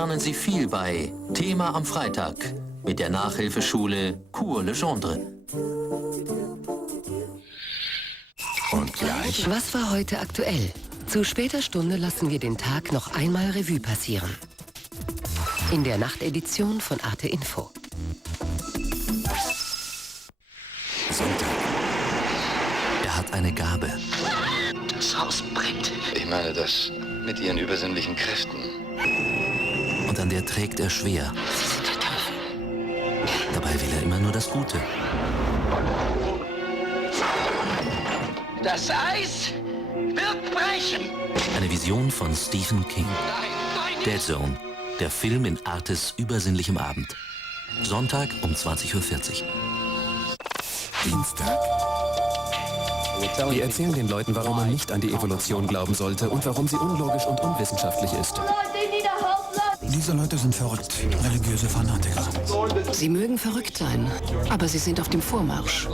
lernen Sie viel bei Thema am Freitag mit der Nachhilfeschule Cours Le Gendre. Und gleich. Was war heute aktuell? Zu später Stunde lassen wir den Tag noch einmal Revue passieren. In der Nachtedition von Arte Info. Sonntag. Er hat eine Gabe. Das Haus brennt. Ich meine das mit ihren übersinnlichen Kräften. Und an der trägt er schwer. Sie sind der Teufel. Dabei will er immer nur das Gute. Das Eis wird brechen! Eine Vision von Stephen King. Nein, Dead Zone, der Film in Artes übersinnlichem Abend. Sonntag um 20:40 Uhr. Dienstag. Wir erzählen den Leuten, warum man nicht an die Evolution glauben sollte und warum sie unlogisch und unwissenschaftlich ist. Diese Leute sind verrückt, religiöse Fanatiker. Sie mögen verrückt sein, aber sie sind auf dem Vormarsch.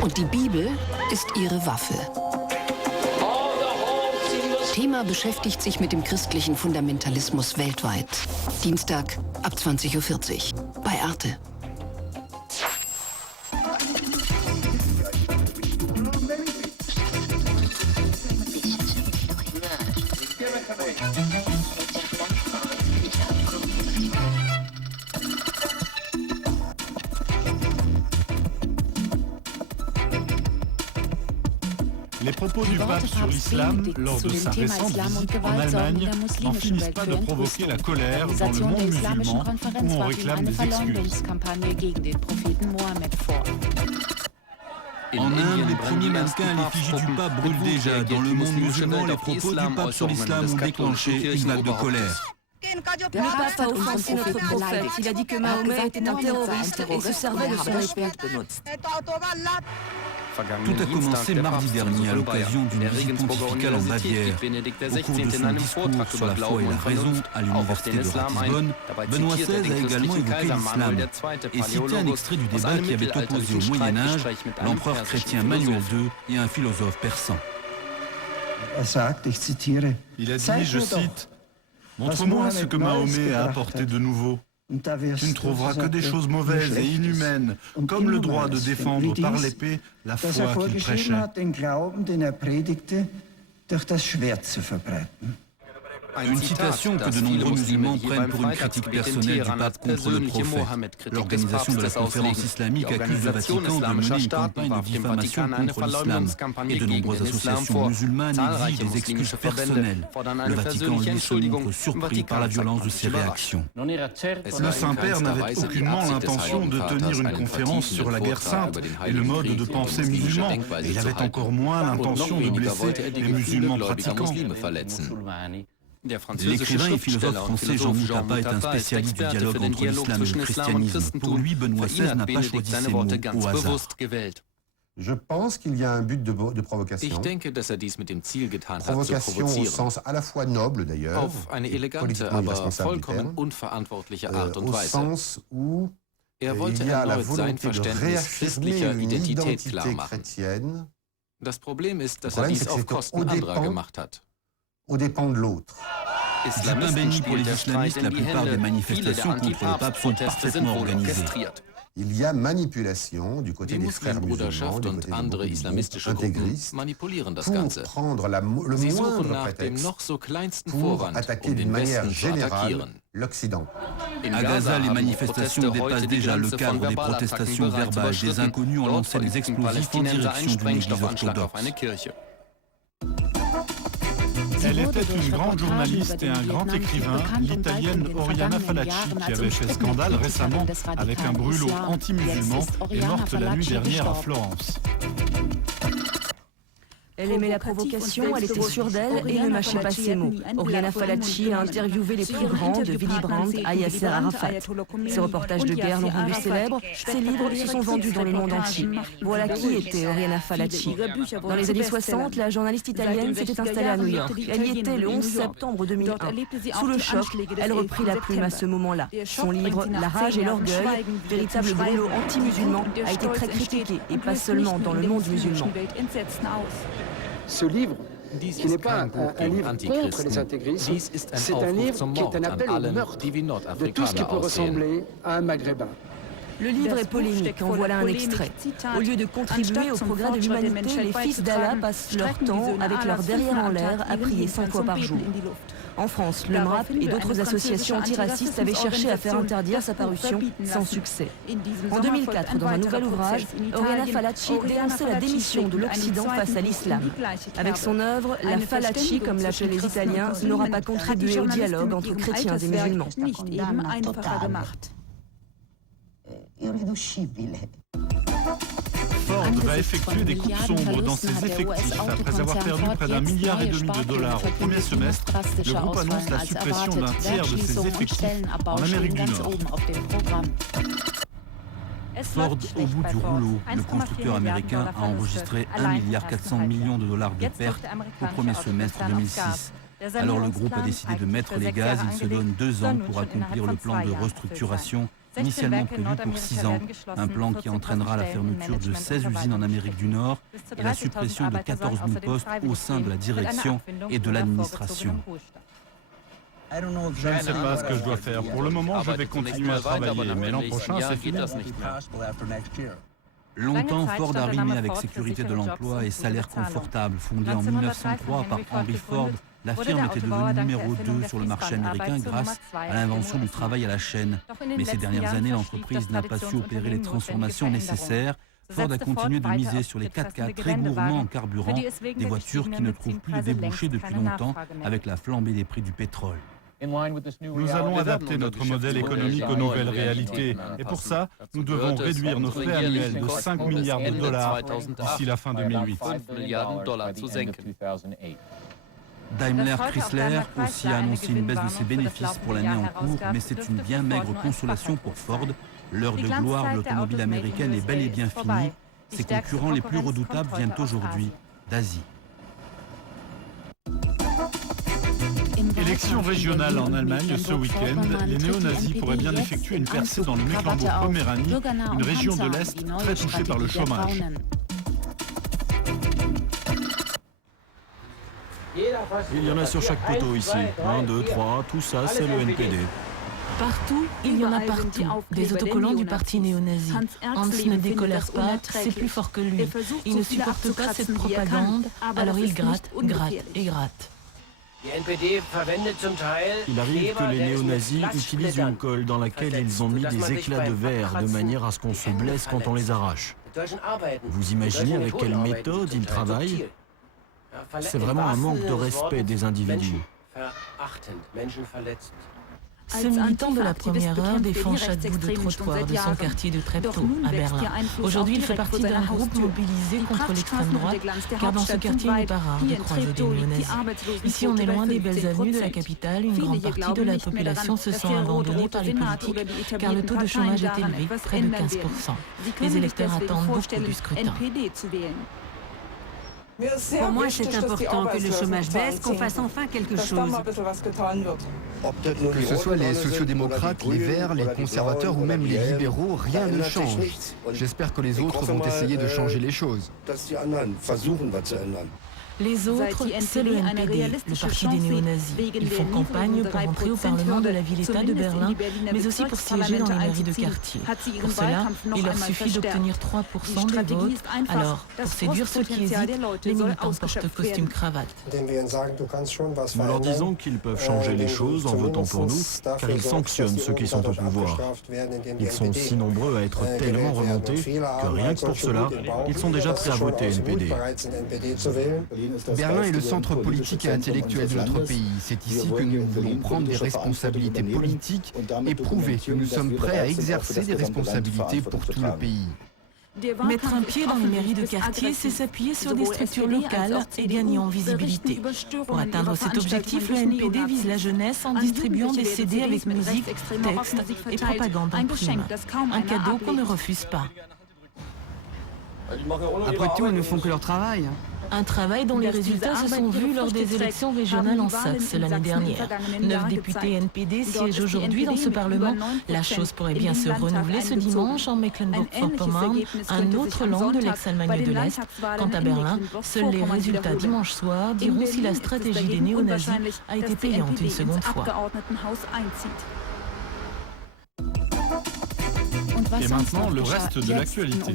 Und die Bibel ist ihre Waffe. Thema beschäftigt sich mit dem christlichen Fundamentalismus weltweit. Dienstag ab 20:40 Uhr bei Arte. Les propos du pape sur l'islam lors de sa récente visite en Allemagne n'en finissent pas de provoquer la colère dans le monde musulman où on réclame des excuses. En Inde, les premiers mannequins à l'effigie du pape brûlent déjà. Dans le monde musulman, les propos du pape sur l'islam ont déclenché une vague de colère. Le pape a offensé notre prophète. Il a dit que Mahomet était un terroriste et se servait de son épée. Tout a commencé mardi dernier à l'occasion d'une visite pontificale en Bavière. Au cours de son discours sur la foi et la raison à l'université de Ratisbonne, Benoît XVI a également évoqué l'islam et cité un extrait du débat qui avait opposé au Moyen-Âge l'empereur chrétien Manuel II et un philosophe persan. Il a dit, je cite, « Montre-moi ce que Mahomet a apporté de nouveau. Tu ne trouveras que des choses mauvaises et inhumaines, comme le droit de défendre par l'épée la foi qu'il prêchait. » Une citation que de nombreux musulmans prennent pour une critique personnelle du pape contre le prophète. L'organisation de la conférence islamique accuse le Vatican de mener une campagne de diffamation contre l'islam. Et de nombreuses associations musulmanes exigent des excuses personnelles. Le Vatican, lui, se montre surpris par la violence de ces réactions. Le Saint-Père n'avait aucunement l'intention de tenir une conférence sur la guerre sainte et le mode de pensée musulman. Et il avait encore moins l'intention de blesser les musulmans pratiquants. L'écrivain et philosophe français Jean Moutapa est un spécialiste du dialogue entre l'islam et le christianisme. Pour lui, Benoît XVI n'a pas choisi ses mots au hasard. Je pense qu'il y a un but de provocation. Provocation au sens à la fois noble d'ailleurs, politiquement irresponsable du terme, au sens où il y a la volonté de réaffirmer une identité chrétienne. Le problème, c'est que c'est aux dépens de l'autre. Du pain béni pour les islamistes, la plupart des manifestations contre le pape sont parfaitement organisées. Il y a manipulation du côté des frères musulmans, du côté des groupes intégristes, pour prendre le moindre prétexte pour attaquer d'une manière générale l'Occident. À Gaza, les manifestations dépassent déjà le cadre des protestations verbales. Des inconnus ont lancé des explosifs en direction d'une église orthodoxe. Elle était une grande journaliste et un grand écrivain, l'italienne Oriana Fallaci, qui avait fait scandale récemment avec un brûlot anti-musulman, est morte la nuit dernière à Florence. Elle aimait la provocation, elle était sûre d'elle et ne mâchait pas ses mots. Oriana Fallaci a interviewé les plus grands de Willy Brandt à Yasser Arafat. Ses reportages de guerre l'ont rendue célèbre, ses livres se sont vendus dans le monde entier. Voilà qui était Oriana Fallaci. Dans les années 60, la journaliste italienne s'était installée à New York. Elle y était le 11 septembre 2001. Sous le choc, elle reprit la plume à ce moment-là. Son livre « La rage et l'orgueil », véritable brûlot anti-musulman, a été très critiqué, et pas seulement dans le monde musulman. Ce livre qui n'est pas un livre contre les intégristes, c'est un livre qui est un appel au meurtre de tout ce qui peut ressembler à un maghrébin. Le livre est polémique, en voilà un extrait. Au lieu de contribuer au progrès de l'humanité, les fils d'Allah passent leur temps avec leur derrière en l'air à prier 100 fois par jour. En France, le MRAP et d'autres associations antiracistes avaient cherché à faire interdire sa parution sans succès. En 2004, dans un nouvel ouvrage, Oriana Fallaci dénonçait la démission de l'Occident face à l'islam. Avec son œuvre, la Fallaci, comme l'appellent les Italiens, n'aura pas contribué au dialogue entre chrétiens et musulmans. Ford va effectuer des coupes sombres dans ses effectifs. Après avoir perdu près d'1,5 milliard de dollars au premier semestre, le groupe annonce la suppression d'un tiers de ses effectifs en Amérique du Nord. Ford, au bout du rouleau, le constructeur américain a enregistré 1,4 milliard de dollars de pertes au premier semestre 2006. Alors le groupe a décidé de mettre les gaz. Il se donne 2 ans pour accomplir le plan de restructuration initialement prévu pour 6 ans, un plan qui entraînera la fermeture de 16 usines en Amérique du Nord et la suppression de 14 000 postes au sein de la direction et de l'administration. Je ne sais pas ce que je dois faire. Pour le moment, je vais continuer à travailler, mais l'an prochain, c'est fini. Longtemps, Ford a rimé avec sécurité de l'emploi et salaire confortable. Fondée en 1903 par Henry Ford, la firme était devenue numéro 2 sur le marché américain grâce à l'invention du travail à la chaîne. Mais ces dernières années, l'entreprise n'a pas su opérer les transformations nécessaires. Ford a continué de miser sur les 4x4 très gourmands en carburant, des voitures qui ne trouvent plus de débouchés depuis longtemps avec la flambée des prix du pétrole. Nous allons adapter notre modèle économique aux nouvelles réalités. Et pour ça, nous devons réduire nos frais annuels de 5 milliards de dollars d'ici la fin 2008. Daimler Chrysler aussi a annoncé une baisse de ses bénéfices pour l'année en cours, mais c'est une bien maigre consolation pour Ford. L'heure de gloire de l'automobile américaine est bel et bien finie. Ses concurrents les plus redoutables viennent aujourd'hui d'Asie. Élection régionale en Allemagne ce week-end, les néo-nazis pourraient bien effectuer une percée dans le Mecklembourg-Poméranie, une région de l'Est très touchée par le chômage. Il y en a sur chaque poteau ici. 1, 2, 3, tout ça c'est le NPD. Partout, il y en a partout. Des autocollants du parti néo-nazi. Hans ne décolère pas, c'est plus fort que lui. Il ne supporte pas cette propagande, alors il gratte, gratte et gratte. Il arrive que les néo-nazis utilisent une colle dans laquelle ils ont mis des éclats de verre de manière à ce qu'on se blesse quand on les arrache. Vous imaginez avec quelle méthode ils travaillent? C'est vraiment un manque de respect des individus. Ce militant de la première heure défend chaque bout de trottoir de son quartier de Treptow, à Berlin. Aujourd'hui, il fait partie d'un groupe mobilisé contre l'extrême droite, car dans ce quartier, il n'est pas rare de croiser des néo-nazis. Ici, on est loin des belles avenues de la capitale. Une grande partie de la population se sent abandonnée par les politiques, car le taux de chômage est élevé, près de 15%. Les électeurs attendent beaucoup du scrutin. Pour moi, c'est important que le chômage baisse, qu'on fasse enfin quelque chose. Que ce soit les sociodémocrates, les Verts, les conservateurs ou même les libéraux, rien ne change. J'espère que les autres vont essayer de changer les choses. Les autres, c'est le NPD, le parti des néo-nazis. Ils font campagne pour rentrer au Parlement de la ville-État de Berlin, mais aussi pour siéger dans les mairies de quartier. Pour cela, il leur suffit d'obtenir 3% des votes. Alors, pour séduire ceux qui hésitent, les militants portent costume-cravate. Nous leur disons qu'ils peuvent changer les choses en votant pour nous, car ils sanctionnent ceux qui sont au pouvoir. Ils sont si nombreux à être tellement remontés que rien que pour cela, ils sont déjà prêts à voter NPD. Berlin est le centre politique et intellectuel de notre pays. C'est ici que nous voulons prendre des responsabilités politiques et prouver que nous sommes prêts à exercer des responsabilités pour tout le pays. Mettre un pied dans les mairies de quartier, c'est s'appuyer sur des structures locales et gagner en visibilité. Pour atteindre cet objectif, le NPD vise la jeunesse en distribuant des CD avec musique, texte et propagande en prime. Un cadeau qu'on ne refuse pas. Après tout, ils ne font que leur travail. Un travail dont les résultats se sont vus lors des élections régionales en Saxe l'année dernière. 9 députés NPD siègent aujourd'hui dans ce Parlement. La chose pourrait bien se renouveler ce dimanche en Mecklenburg-Vorpommern, un autre land de l'ex-Allemagne de l'Est. Quant à Berlin, seuls les résultats dimanche soir diront si la stratégie des néo-nazis a été payante une seconde fois. Et maintenant, le reste de l'actualité.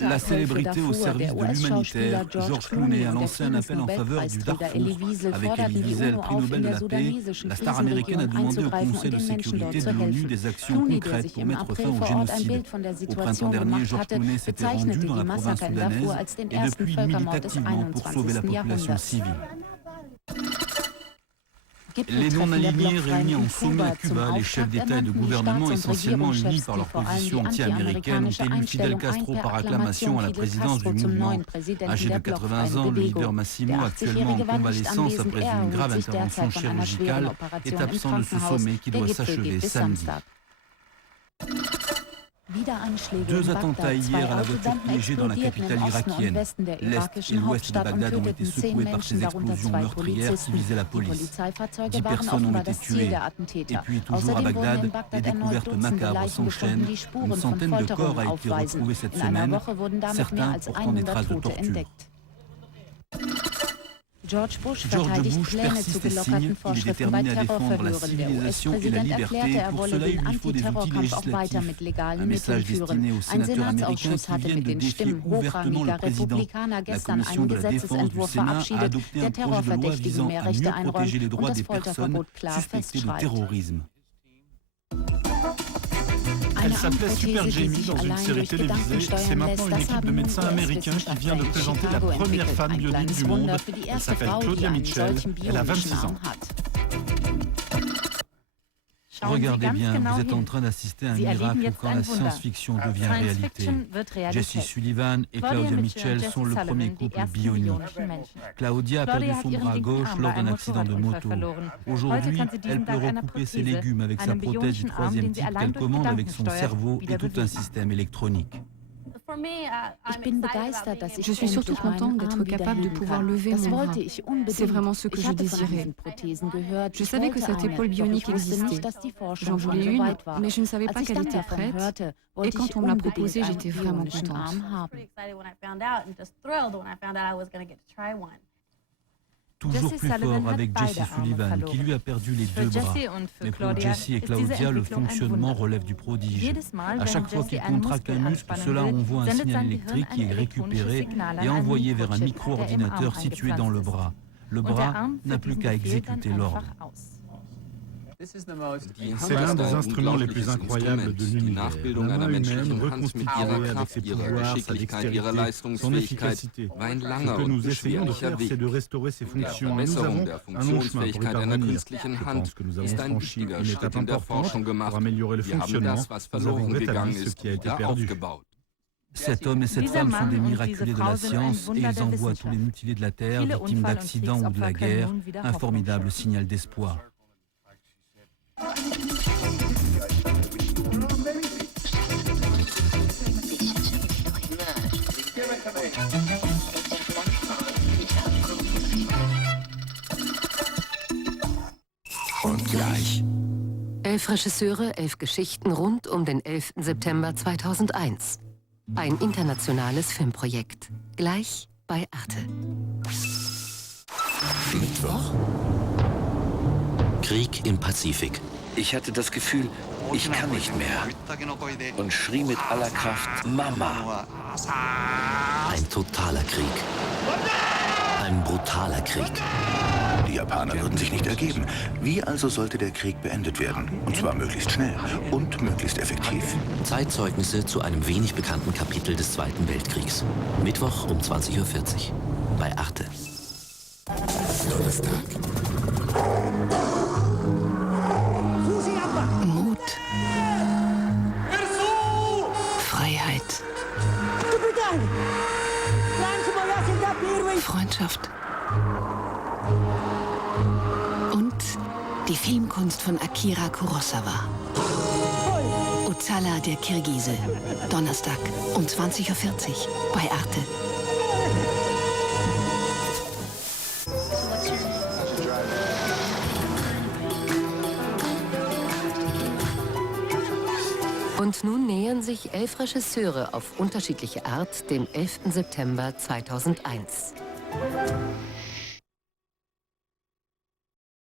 La célébrité au service de l'humanitaire, George Clooney a lancé un appel en faveur du Darfour. Avec Elie Wiesel, prix Nobel de la paix, la star américaine a demandé au Conseil de sécurité de l'ONU des actions concrètes pour mettre fin au génocide. Au printemps dernier, George Clooney s'était rendu dans la province soudanaise et depuis il milite activement pour sauver la population civile. Les non-alignés réunis en sommet à Cuba, les chefs d'État et de gouvernement essentiellement unis par leur position anti-américaine, ont élu Fidel Castro par acclamation à la présidence du mouvement. Âgé de 80 ans, le leader Massimo, actuellement en convalescence après une grave intervention chirurgicale, est absent de ce sommet qui doit s'achever samedi. 2 attentats hier à la voiture piégée dans la capitale irakienne. L'Est et l'Ouest de Bagdad ont été secoués par ces explosions meurtrières qui visaient la police. 10 personnes ont été tuées. Et puis, toujours à Bagdad, les découvertes macabres s'enchaînent. Une centaine de corps a été retrouvée cette semaine, certains portant des traces de torture. George Bush persiste et signe, il est déterminé à défendre la civilisation et la liberté. Pour cela, il lui faut des outils législatifs. Un message destiné aux sénateurs américains qui viennent de défier ouvertement le président. La commission de la défense du Sénat a adopté un projet de loi visant à mieux protéger les droits des personnes suspectées de terrorisme. Elle s'appelait Super Jamie dans une série télévisée. C'est maintenant une équipe de médecins américains qui vient de présenter la première femme bionique du monde. Elle s'appelle Claudia Mitchell. Elle a 26 ans. Regardez bien, vous êtes en train d'assister à un miracle quand la science-fiction devient réalité. Jesse Sullivan et Claudia Mitchell sont le premier couple bionique. Claudia a perdu son bras gauche lors d'un accident de moto. Aujourd'hui, elle peut recouper ses légumes avec sa prothèse du 3e type qu'elle commande avec son cerveau et tout un système électronique. Je suis surtout contente d'être capable de pouvoir lever mon bras. C'est vraiment ce que je désirais. Je savais que cette épaule bionique existait. J'en voulais une, mais je ne savais pas qu'elle était prête. Et quand on me l'a proposée, j'étais vraiment contente. Toujours plus fort avec Jesse Sullivan, qui lui a perdu les 2 bras. Mais pour Jesse et Claudia, le fonctionnement relève du prodige. À chaque fois qu'il contracte un muscle, cela envoie un signal électrique qui est récupéré et envoyé vers un micro-ordinateur situé dans le bras. Le bras n'a plus qu'à exécuter l'ordre. C'est l'un des instruments les plus incroyables de l'univers. La main humaine reconstituée avec ses pouvoirs, sa dextérité, son efficacité. Ce que nous essayons de faire, c'est de restaurer ses fonctions. Nous avons un long chemin pour y parvenir. Je pense que nous avons franchi une étape importante pour améliorer le fonctionnement. Nous avons rétabli ce qui a été perdu. Cet homme et cette femme sont des miraculés de la science et ils envoient à tous les mutilés de la Terre, victimes d'accidents ou de la guerre, un formidable signal d'espoir. Und gleich. 11 Regisseure, 11 Geschichten rund um den 11. September 2001. Ein internationales Filmprojekt. Gleich bei Arte. Mittwoch. Krieg im Pazifik. Ich hatte das Gefühl, ich kann nicht mehr. Und schrie mit aller Kraft, Mama. Ein totaler Krieg. Ein brutaler Krieg. Die Japaner würden sich nicht ergeben. Wie also sollte der Krieg beendet werden? Und zwar möglichst schnell und möglichst effektiv. Zeitzeugnisse zu einem wenig bekannten Kapitel des Zweiten Weltkriegs. Mittwoch um 20:40 Uhr bei Arte. Donnerstag. Mut. Freiheit. Freundschaft. Und die Filmkunst von Akira Kurosawa. Zala der Kirgise. Donnerstag um 20:40 Uhr bei Arte. Und nun nähern sich 11 Regisseure auf unterschiedliche Art dem 11. September 2001.